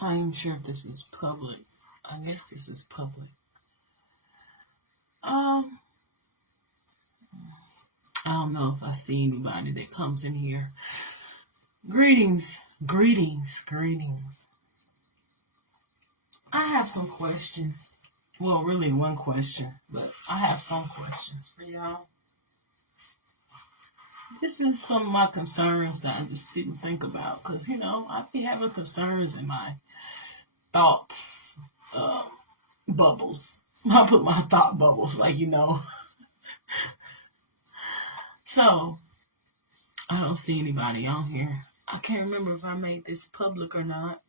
I'm not even sure if this is public. I guess this is public. I don't know if I see anybody that comes in here. Greetings. I have some questions. Well, really one question, but I have some questions for y'all. This is some of my concerns that I just sit and think about because, I be having concerns in my thoughts bubbles. I put my thought bubbles, So, I don't see anybody on here. I can't remember if I made this public or not.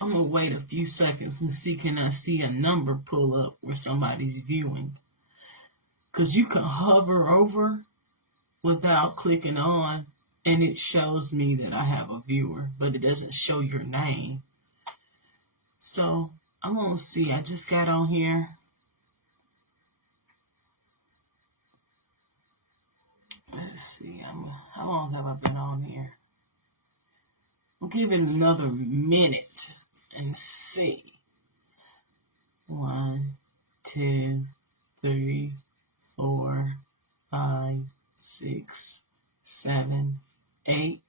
I'm going to wait a few seconds and see can I see a number pull up where somebody's viewing. Because you can hover over without clicking on and it shows me that I have a viewer, but it doesn't show your name. So I'm going to see. I just got on here. Let's see. How long have I been on here? I'll give it another minute and see. 1, 2, 3, 4, 5, 6, 7, 8,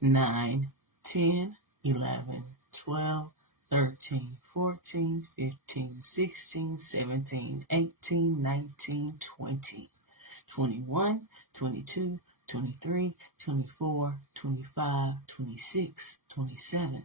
9, 10, 11, 12, 13, 14, 15, 16, 17, 18, 19, 20, 21, 22, 23, 24, 25, 26, 27,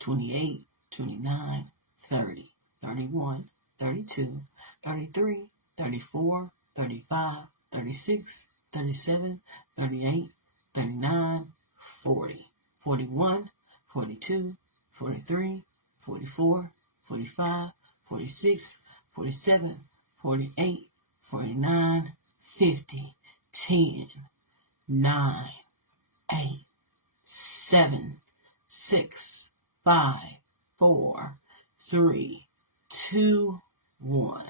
28, 29, 30, 31, 32, 33, 34, 35, 36, 37, 38, 39, 40, 41, 42, 43, 44, 45, 46, 47, 48, 49, 50, 10, 9, 8, 7, 6, 5, 4, 3, 2, 1.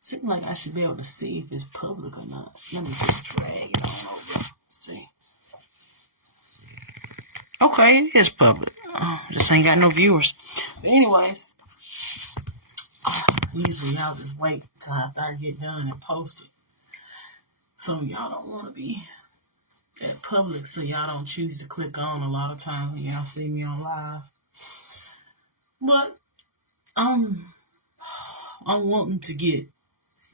Seems like I should be able to see if it's public or not. Let me just drag it on over. See. Okay, it is public. Just ain't got no viewers. But anyways, usually y'all just wait until after I get done and post it. Some of y'all don't want to be at public, so y'all don't choose to click on a lot of times when y'all see me on live. But I'm wanting to get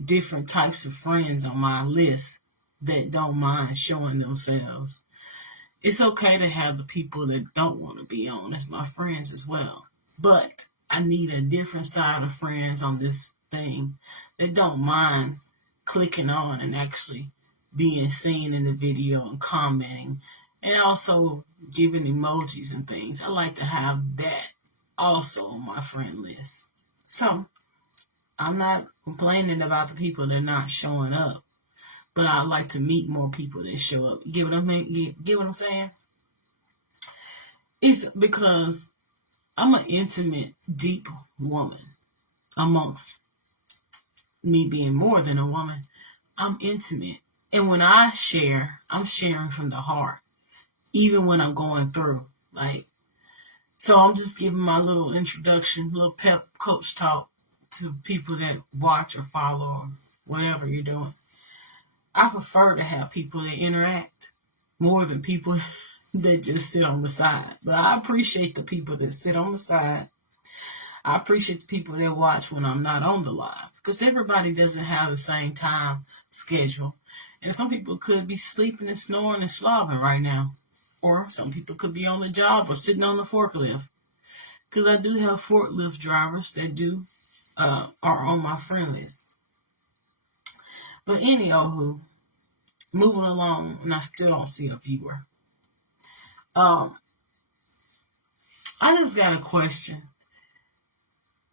different types of friends on my list that don't mind showing themselves. It's okay to have the people that don't want to be on as my friends as well. But I need a different side of friends on this thing that don't mind clicking on and actually being seen in the video and commenting and also giving emojis and things. I like to have that also on my friend list. So I'm not complaining about the people that are not showing up, but I like to meet more people that show up. Get what I'm saying? It's because I'm an intimate, deep woman. Amongst me being more than a woman, I'm intimate. And when I share, I'm sharing from the heart, even when I'm going through. So I'm just giving my little introduction, little pep coach talk to people that watch or follow or whatever you're doing. I prefer to have people that interact more than people that just sit on the side. But I appreciate the people that sit on the side. I appreciate the people that watch when I'm not on the live. Because everybody doesn't have the same time schedule. And some people could be sleeping and snoring and slobbing right now. Or some people could be on the job or sitting on the forklift. Because I do have forklift drivers that are on my friend list. But anywho, moving along, and I still don't see a viewer. I just got a question.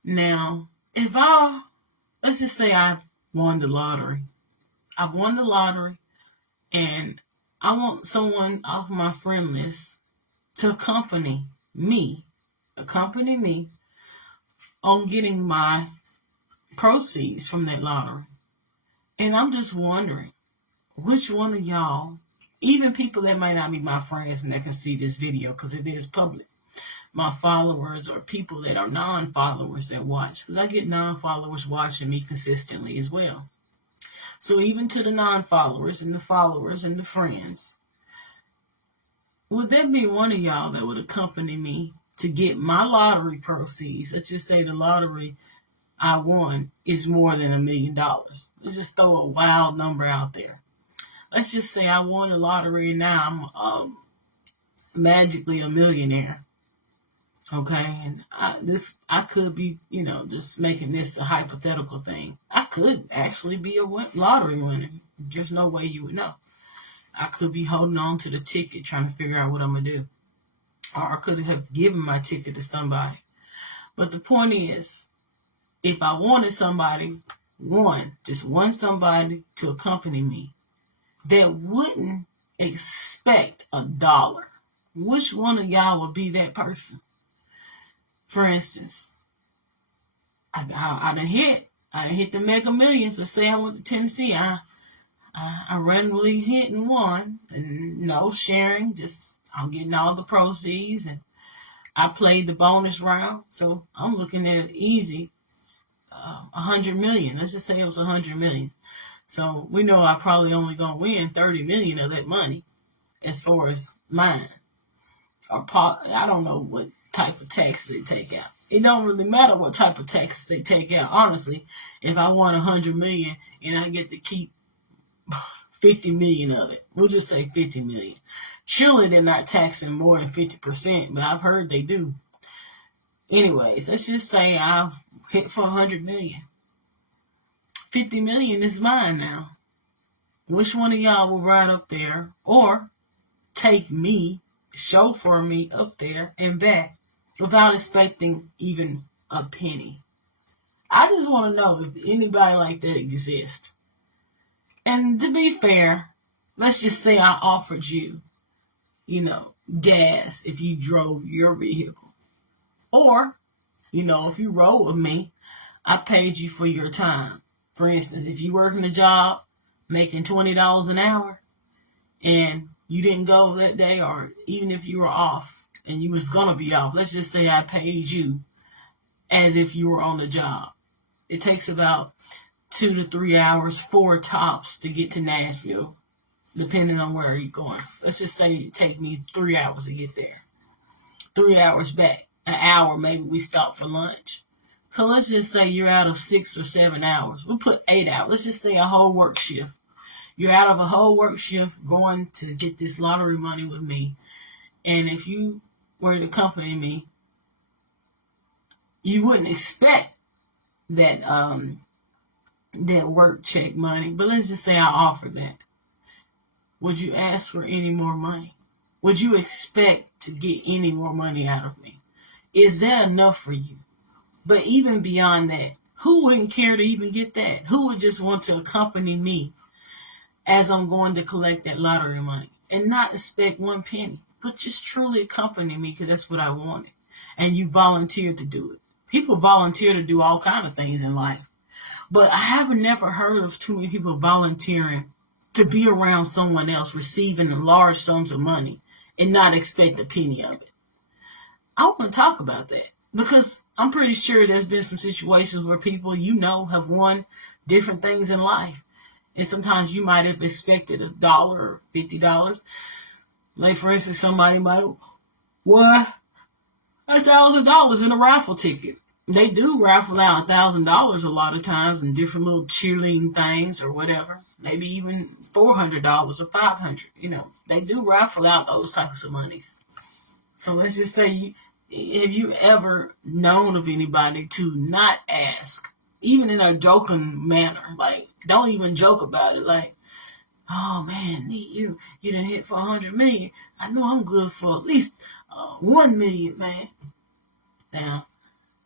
Now, let's just say I won the lottery. I've won the lottery, and I want someone off my friend list to accompany me on getting my proceeds from that lottery. And I'm just wondering, which one of y'all, even people that might not be my friends and that can see this video because it is public, my followers or people that are non-followers that watch, because I get non-followers watching me consistently as well. So even to the non-followers and the followers and the friends, would there be one of y'all that would accompany me to get my lottery proceeds? Let's just say the lottery I won is more than $1 million. Let's just throw a wild number out there. Let's just say I won the lottery and now I'm magically a millionaire. Okay, and I could be, just making this a hypothetical thing. I could actually be a lottery winner. There's no way you would know. I could be holding on to the ticket, trying to figure out what I'm gonna do, or I could have given my ticket to somebody. But the point is, if I wanted somebody, just one somebody to accompany me that wouldn't expect $1, which one of y'all would be that person? For instance, I done hit the Mega Millions. Let's say I went to Tennessee. I randomly hit and won, and no sharing. Just I'm getting all the proceeds, and I played the bonus round, so I'm looking at it easy. 100 million. Let's just say it was 100 million. So we know I probably only gonna win 30 million of that money, as far as mine. I don't know what type of tax they take out. It don't really matter what type of taxes they take out. Honestly, if I won 100 million and I get to keep 50 million of it, we'll just say 50 million. Surely they're not taxing more than 50%, but I've heard they do. Anyways, let's just say I've hit for 100 million. 50 million is mine now. Which one of y'all will ride up there or take me, chauffeur me up there and back without expecting even a penny? I just want to know if anybody like that exists. And to be fair, let's just say I offered you, gas if you drove your vehicle. Or, if you rode with me, I paid you for your time. For instance, if you working a job making $20 an hour and you didn't go that day, or even if you were off and you was going to be off, let's just say I paid you as if you were on the job. It takes about 2 to 3 hours, 4 tops to get to Nashville, depending on where you're going. Let's just say it take me 3 hours to get there. 3 hours back. An hour, maybe we stop for lunch. So let's just say you're out of 6 or 7 hours. We'll put 8 hours. Let's just say a whole work shift. You're out of a whole work shift going to get this lottery money with me. And if you were to accompany me, you wouldn't expect that that work check money. But let's just say I offered that. Would you ask for any more money? Would you expect to get any more money out of me? Is that enough for you? But even beyond that, who wouldn't care to even get that? Who would just want to accompany me as I'm going to collect that lottery money and not expect one penny, but just truly accompany me because that's what I wanted. And you volunteered to do it. People volunteer to do all kinds of things in life. But I haven't never heard of too many people volunteering to be around someone else receiving large sums of money and not expect a penny of it. I want to talk about that because I'm pretty sure there's been some situations where people have won different things in life. And sometimes you might have expected $1 or $50. Like, for instance, somebody might have won $1,000 in a raffle ticket. They do raffle out $1,000 a lot of times in different little cheerleading things or whatever. Maybe even $400 or $500. They do raffle out those types of monies. So let's just say, have you ever known of anybody to not ask, even in a joking manner? Like, don't even joke about it. Like, oh man, you done hit for 100 million. I know I'm good for at least 1 million, man. Now,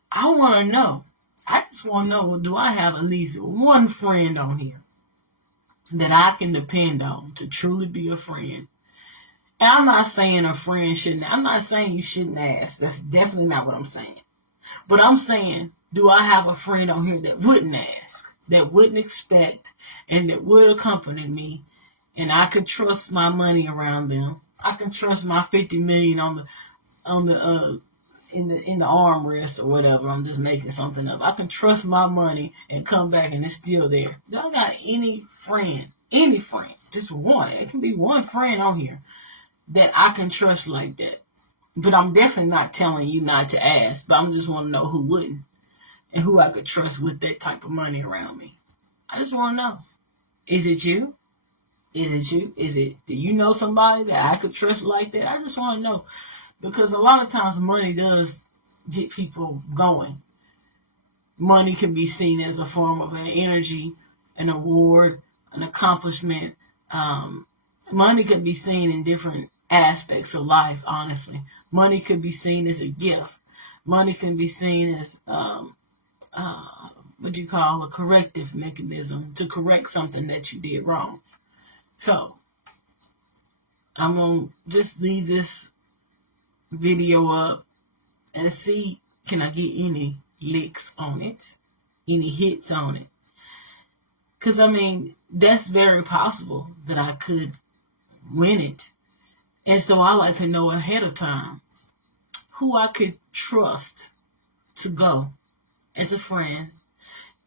I want to know. I just want to know, do I have at least one friend on here that I can depend on to truly be a friend? And I'm not saying a friend shouldn't. I'm not saying you shouldn't ask. That's definitely not what I'm saying. But I'm saying, do I have a friend on here that wouldn't ask, that wouldn't expect, and that would accompany me, and I could trust my money around them? I can trust my 50 million on the in the armrest or whatever. I'm just making something up. I can trust my money and come back and it's still there. Don't got any friend, just one. It can be one friend on here that I can trust like that. But I'm definitely not telling you not to ask. But I just want to know who wouldn't and who I could trust with that type of money around me. I just want to know. Is it you? Is it you? Do you know somebody that I could trust like that? I just want to know. Because a lot of times money does get people going. Money can be seen as a form of an energy, an award, an accomplishment. Money can be seen in different aspects of life, honestly. Money could be seen as a gift. Money can be seen as what you call a corrective mechanism to correct something that you did wrong. So, I'm going to just leave this video up and see, can I get any licks on it? Any hits on it? Because, I mean, that's very possible that I could win it. And so I like to know ahead of time who I could trust to go as a friend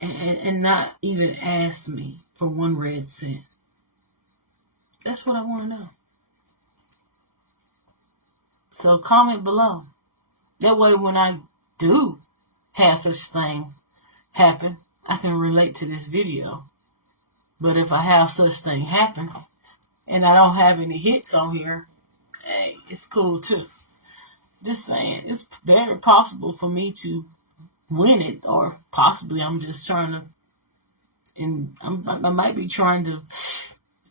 and not even ask me for 1 red cent. That's what I want to know. So comment below. That way when I do have such thing happen, I can relate to this video. But if I have such thing happen and I don't have any hits on here, hey, it's cool too. Just saying, it's very possible for me to win it, or possibly I'm just trying to, and I might be trying to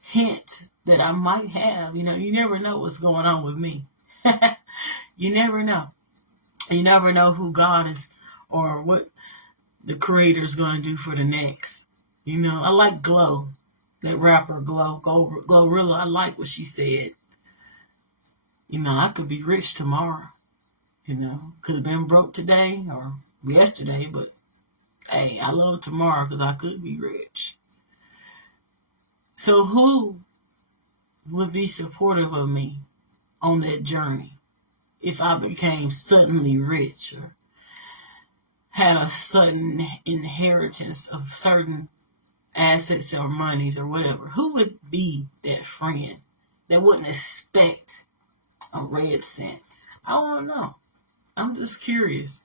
hint that I might have. You know, you never know what's going on with me. You never know. You never know who God is or what the Creator is going to do for the next. You know, I like Glow, that rapper Glorilla. I like what she said. You know, I could be rich tomorrow. You know, could have been broke today or yesterday, but hey, I love tomorrow because I could be rich. So who would be supportive of me on that journey if I became suddenly rich or had a sudden inheritance of certain assets or monies or whatever? Who would be that friend that wouldn't expect a red cent? I don't know. I'm just curious.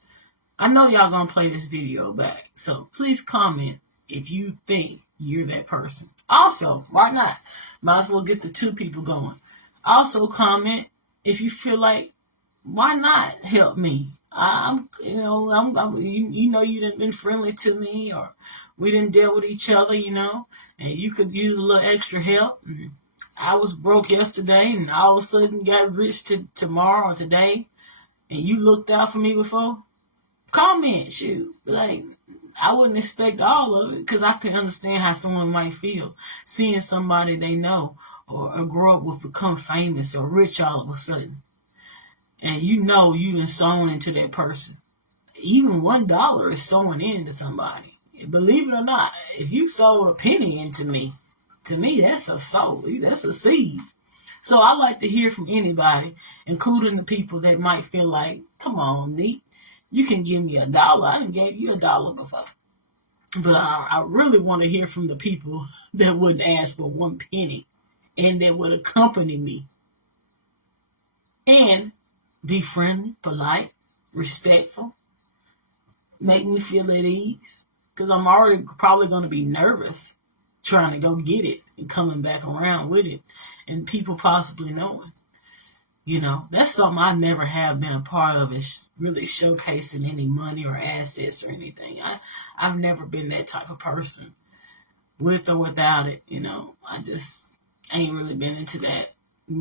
I know y'all gonna play this video back, so please comment if you think you're that person. Also, why not? Might as well get the 2 people going. Also comment if you feel like, why not help me? You know you done been friendly to me, or we didn't deal with each other, you know, and you could use a little extra help. And I was broke yesterday, and all of a sudden got rich tomorrow or today, and you looked out for me before. Comment, shoot, like I wouldn't expect all of it because I can understand how someone might feel seeing somebody they know or grow up with become famous or rich all of a sudden. And you know you done sown into that person. Even $1 is sowing into somebody. Believe it or not, if you sow a penny into me, to me that's a sow. That's a seed. So I like to hear from anybody, including the people that might feel like, come on, Neat, you can give me $1. I done gave you $1 before. But I really want to hear from the people that wouldn't ask for 1 penny and that would accompany me. And be friendly, polite, respectful, make me feel at ease. Because I'm already probably going to be nervous trying to go get it and coming back around with it. And people possibly knowing. You know, that's something I never have been a part of, is really showcasing any money or assets or anything. I've never been that type of person, with or without it. You know, I ain't really been into that.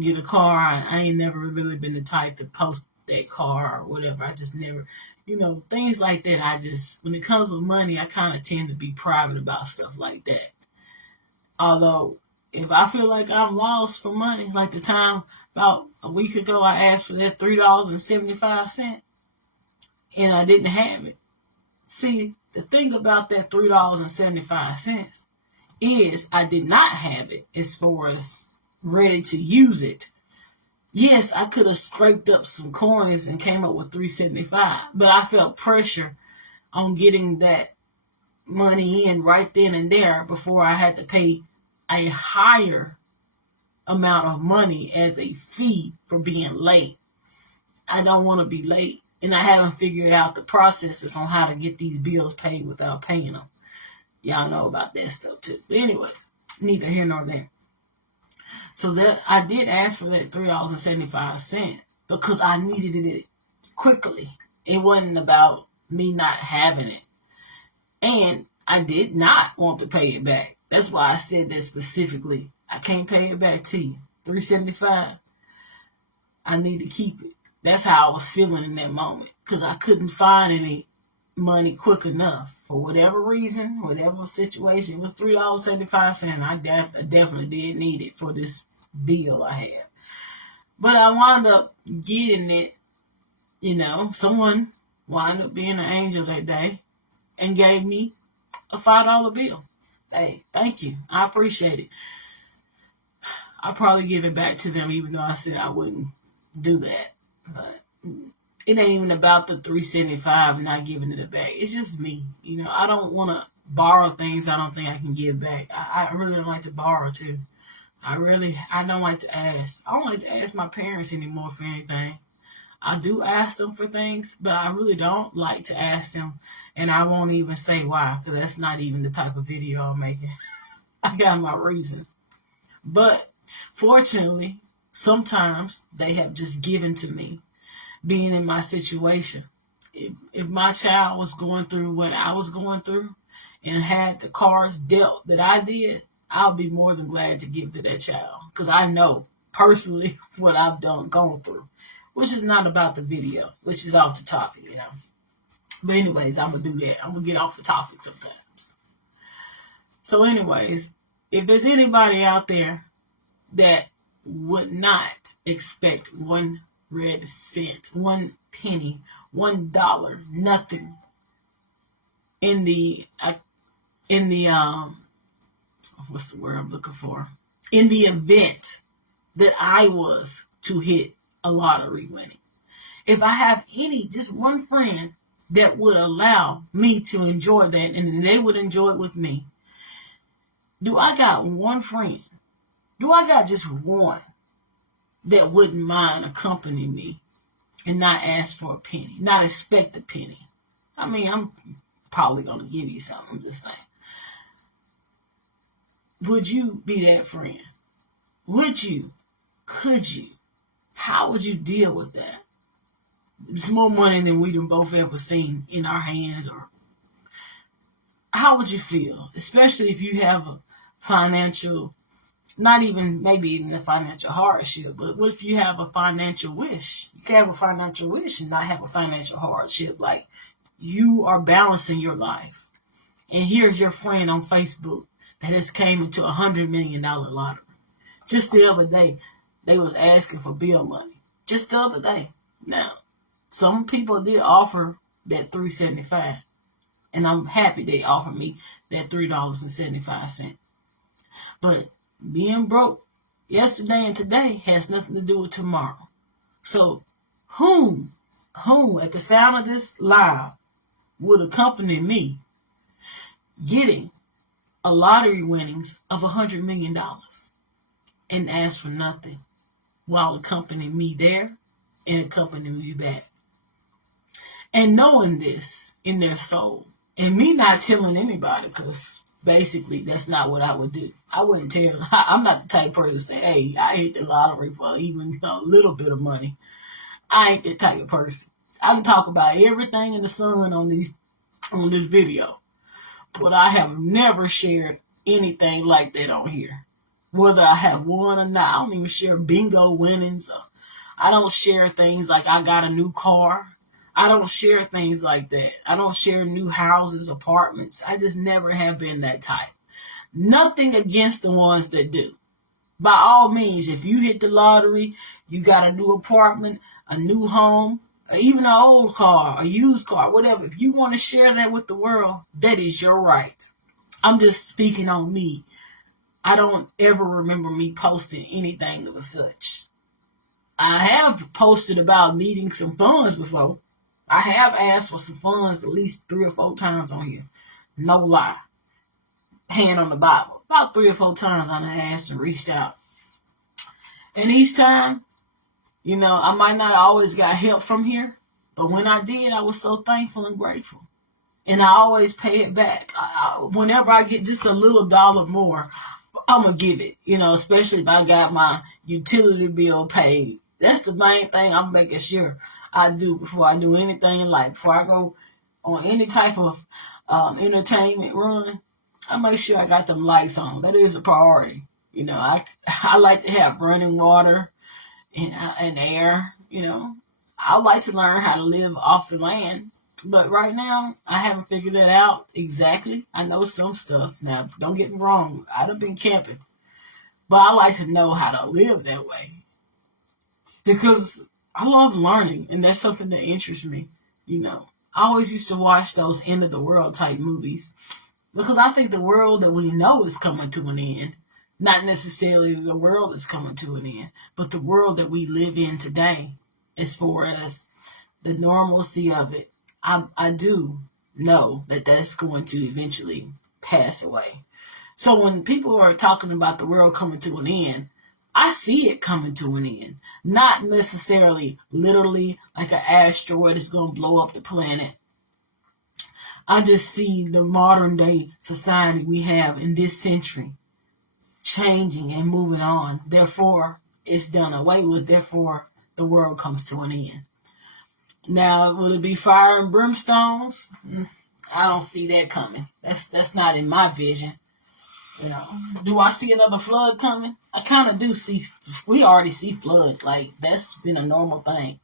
Get a car, I ain't never really been the type to post that car or whatever. I just never, you know, things like that. When it comes with money, I kind of tend to be private about stuff like that. Although, if I feel like I'm lost for money, like the time about a week ago, I asked for that $3.75 and I didn't have it. See, the thing about that $3.75 is I did not have it as far as ready to use it. Yes, I could have scraped up some coins and came up with $375, but I felt pressure on getting that money in right then and there before I had to pay a higher amount of money as a fee for being late. I don't want to be late, and I haven't figured out the processes on how to get these bills paid without paying them. Y'all know about that stuff too. But anyways, neither here nor there. So that I did ask for that $3.75 because I needed it quickly. It wasn't about me not having it. And I did not want to pay it back. That's why I said that specifically. I can't pay it back to you. $3.75. I need to keep it. That's how I was feeling in that moment. Because I couldn't find any money quick enough. For whatever reason, whatever situation, it was $3.75. I definitely did need it for this bill I had. But I wound up getting it, someone wound up being an angel that day and gave me a $5 bill. Hey, thank you. I appreciate it. I'll probably give it back to them even though I said I wouldn't do that. But it ain't even about the $3.75 not giving it back. It's just me. I don't want to borrow things I don't think I can give back. I really don't like to borrow too. I don't like to ask. I don't like to ask my parents anymore for anything. I do ask them for things, but I really don't like to ask them, and I won't even say why, because that's not even the type of video I'm making. I got my reasons. But fortunately, sometimes they have just given to me, being in my situation. If my child was going through what I was going through and had the cards dealt that I did, I'll be more than glad to give to that child, because I know personally what I've gone through. Which is not about the video, which is off the topic, But anyways, I'm going to do that. I'm going to get off the topic sometimes. So anyways, if there's anybody out there that would not expect 1 red cent, 1 penny, $1, nothing in the what's the word I'm looking for? In the event that I was to hit a lottery winning. If I have just one friend that would allow me to enjoy that and they would enjoy it with me, do I got one friend? Do I got just one that wouldn't mind accompanying me and not ask for a penny, not expect a penny? I mean, I'm probably going to give you something, I'm just saying. Would you be that friend? Would you? Could you? How would you deal with that? It's more money than we done both ever seen in our hands. Or how would you feel? Especially if you have a financial, maybe even a financial hardship, but what if you have a financial wish? You can have a financial wish and not have a financial hardship. Like, you are balancing your life. And here's your friend on Facebook that has came into $100 million lottery. Just the other day, they was asking for bill money. Just the other day. Now, some people did offer that $3.75. And I'm happy they offered me that $3.75. But being broke yesterday and today has nothing to do with tomorrow. So who at the sound of this live would accompany me getting a lottery winnings of $100 million and ask for nothing while accompanying me there and accompanying me back? And knowing this in their soul, and me not telling anybody, because basically that's not what I would do. I wouldn't tell. I'm not the type of person to say, hey, I hit the lottery for even a little bit of money. I ain't that type of person. I can talk about everything in the sun on this video, but I have never shared anything like that on here. Whether I have won or not, I don't even share bingo winnings. I don't share things like I got a new car. I don't share things like that. I don't share new houses, apartments. I just never have been that type. Nothing against the ones that do. By all means, if you hit the lottery, you got a new apartment, a new home, or even an old car, a used car, whatever. If you want to share that with the world, that is your right. I'm just speaking on me. I don't ever remember me posting anything of such. I have posted about needing some funds before. I have asked for some funds at least 3 or 4 times on here. No lie. Hand on the Bible. About 3 or 4 times I asked and reached out. And each time, I might not always got help from here, but when I did, I was so thankful and grateful. And I always pay it back. Whenever I get just a little dollar more, I'm going to give it, especially if I got my utility bill paid. That's the main thing I'm making sure I do before I do anything in life. Before I go on any type of entertainment run, I make sure I got them lights on. That is a priority. I like to have running water and air. I like to learn how to live off the land. But right now, I haven't figured that out exactly. I know some stuff. Now, don't get me wrong. I'd have been camping. But I like to know how to live that way. Because I love learning, and that's something that interests me. I always used to watch those end of the world type movies. Because I think the world that we know is coming to an end. Not necessarily the world is coming to an end, but the world that we live in today, as far as the normalcy of it, I do know that that's going to eventually pass away. So when people are talking about the world coming to an end, I see it coming to an end. Not necessarily literally like an asteroid is going to blow up the planet. I just see the modern day society we have in this century changing and moving on. Therefore, it's done away with. Therefore, the world comes to an end. Now, will it be fire and brimstones? I don't see that coming. That's not in my vision. Do I see another flood coming? I kind of do see. We already see floods. Like, that's been a normal thing.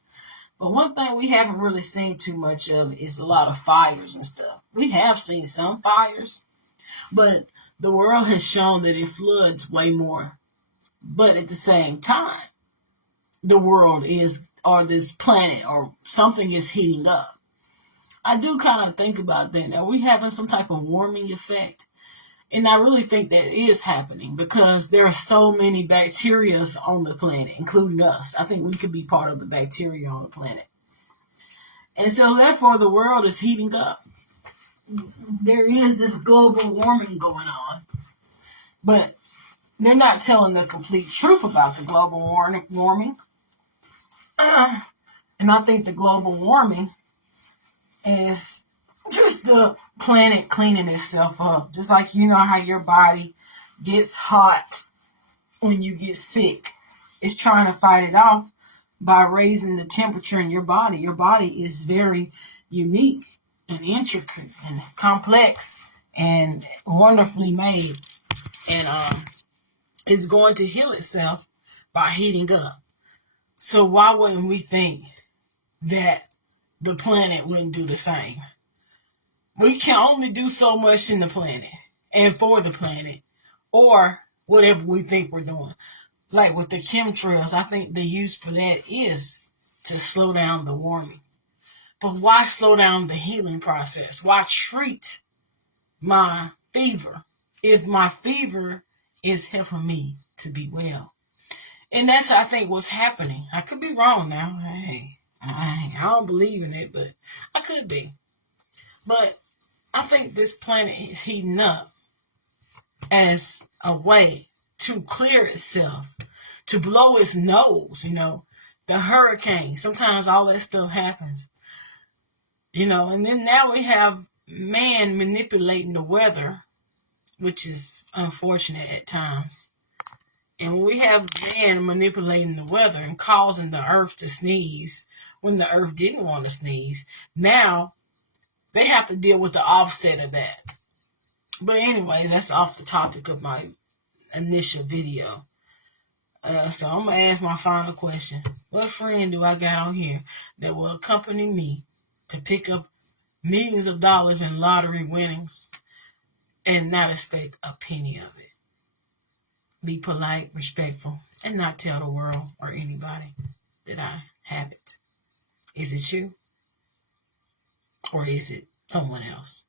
But one thing we haven't really seen too much of is a lot of fires and stuff. We have seen some fires, but the world has shown that it floods way more. But at the same time, the world is, or this planet, or something is heating up. I do kind of think about that. Are we having some type of warming effect? And I really think that is happening because there are so many bacteria on the planet, including us. I think we could be part of the bacteria on the planet. And so therefore the world is heating up. There is this global warming going on. But they're not telling the complete truth about the global warming. And I think the global warming is just the planet cleaning itself up. Just like how your body gets hot when you get sick. It's trying to fight it off by raising the temperature in your body. Your body is very unique and intricate and complex and wonderfully made. And it's going to heal itself by heating up. So why wouldn't we think that the planet wouldn't do the same? We can only do so much in the planet and for the planet or whatever we think we're doing. Like with the chemtrails, I think the use for that is to slow down the warming. But why slow down the healing process? Why treat my fever if my fever is helping me to be well? And that's, I think, what's happening. I could be wrong now. Hey, I don't believe in it, but I could be. But I think this planet is heating up as a way to clear itself, to blow its nose, the hurricane. Sometimes all that stuff happens, and then now we have man manipulating the weather, which is unfortunate at times. And when we have man manipulating the weather and causing the earth to sneeze when the earth didn't want to sneeze, now they have to deal with the offset of that. But anyways, that's off the topic of my initial video. So I'm going to ask my final question. What friend do I got on here that will accompany me to pick up millions of dollars in lottery winnings and not expect a penny of it? Be polite, respectful, and not tell the world or anybody that I have it. Is it you? Or is it someone else?